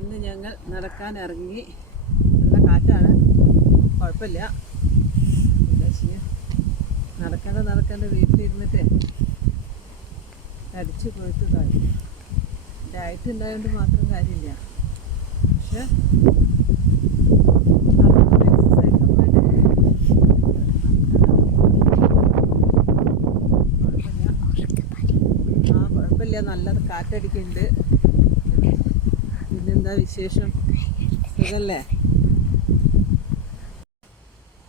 ഇന്ന് ഞങ്ങൾ നടക്കാൻ ഇറങ്ങി. നല്ല കാറ്റാണ്, കുഴപ്പമില്ല. നടക്കേണ്ട വീട്ടിലിരുന്നിട്ട് അടിച്ച് കൊഴുത്ത് കാര്യം. ഡയറ്റ് ഉണ്ടായതുകൊണ്ട് മാത്രം കാര്യമില്ല. പക്ഷെ കുഴപ്പമില്ല, നല്ലത് കാറ്റടിക്കുന്നുണ്ട്. പിന്നെന്താ വിശേഷം, സുഖല്ലേ?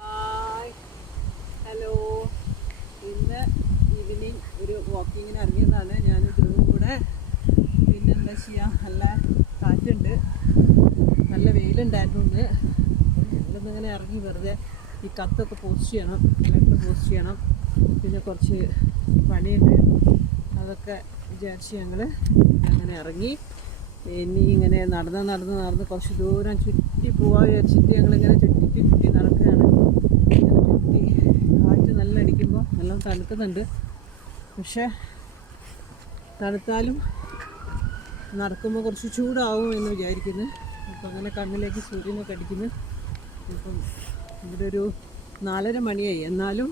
Hi, hello. ഇന്ന് ഈവനിങ് ഒരു വാക്കിങ്ങിന് ഇറങ്ങിയതാണ് ഞാനും ധ്രുവും കൂടെ. പിന്നെന്താ ചെയ്യുക, നല്ല കാറ്റുണ്ട്, നല്ല വെയിലുണ്ടായിരുന്നു. ഞങ്ങളിന്നിങ്ങനെ ഇറങ്ങി വെറുതെ ഈ കത്തൊക്കെ പോസ്റ്റ് ചെയ്യണം, ലെറ്റർ പോസ്റ്റ് ചെയ്യണം. പിന്നെ കുറച്ച് പണിയുണ്ട്, അതൊക്കെ വിചാരിച്ച് ഞങ്ങൾ അങ്ങനെ ഇറങ്ങി. ഇനി ഇങ്ങനെ നടന്ന് കുറച്ച് ദൂരം ചുറ്റി പോകാൻ വിചാരിച്ചിട്ട് ഞങ്ങളിങ്ങനെ ചുറ്റി നടക്കുകയാണ്. ഇങ്ങനെ ചുറ്റി, കാറ്റ് നല്ല അടിക്കുമ്പോൾ നല്ല തണുക്കുന്നുണ്ട്. പക്ഷേ തണുത്താലും നടക്കുമ്പോൾ കുറച്ച് ചൂടാവും എന്ന് വിചാരിക്കുന്നു. അപ്പം അങ്ങനെ കണ്ണിലേക്ക് സൂര്യനൊക്കെ അടിക്കുന്നു. ഇപ്പം ഇവിടെ ഒരു 4:30 മണിയായി. എന്നാലും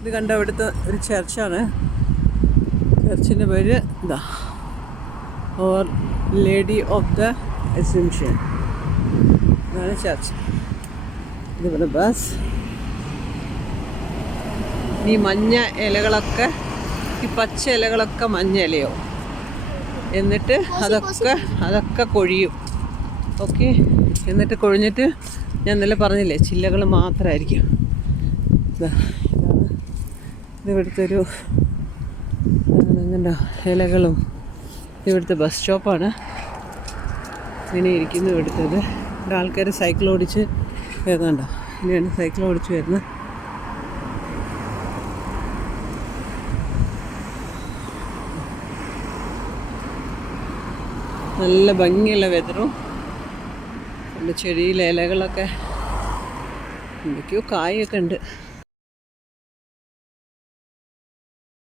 ഇത് കണ്ട ഇവിടുത്തെ ഒരു ചർച്ചാണ്. ചർച്ചിൻ്റെ പേര് ഇതാ, or lady of the assumption. ഇതാണ് ചർച്ച്. ഇതിവിടെ ബസ്. ഈ മഞ്ഞ ഇലകളൊക്കെ, ഈ പച്ച ഇലകളൊക്കെ മഞ്ഞ ഇലയോ, എന്നിട്ട് അതൊക്കെ കൊഴിയും. ഓക്കെ, എന്നിട്ട് കൊഴിഞ്ഞിട്ട് ഞാൻ ഇന്നലെ പറഞ്ഞില്ലേ, ചില്ലകൾ മാത്രമായിരിക്കും. ഇതിവിടുത്തെ ഒരു ഇങ്ങനെ ഇലകളും. ഇവിടുത്തെ ബസ് സ്റ്റോപ്പാണ്. ഇങ്ങനെ ഇരിക്കുന്നു ഇവിടുത്തേത്. ഇവിടെ ആൾക്കാർ സൈക്കിൾ ഓടിച്ച് വരുന്നുണ്ടോ, ഇങ്ങനെയാണ് സൈക്കിൾ ഓടിച്ച് വരുന്നത്. നല്ല ഭംഗിയുള്ള വെതറും, പിന്നെ ചെടിയിലെ ഇലകളൊക്കെ എന്തൊക്കെയോ കായൊക്കെ ഉണ്ട്.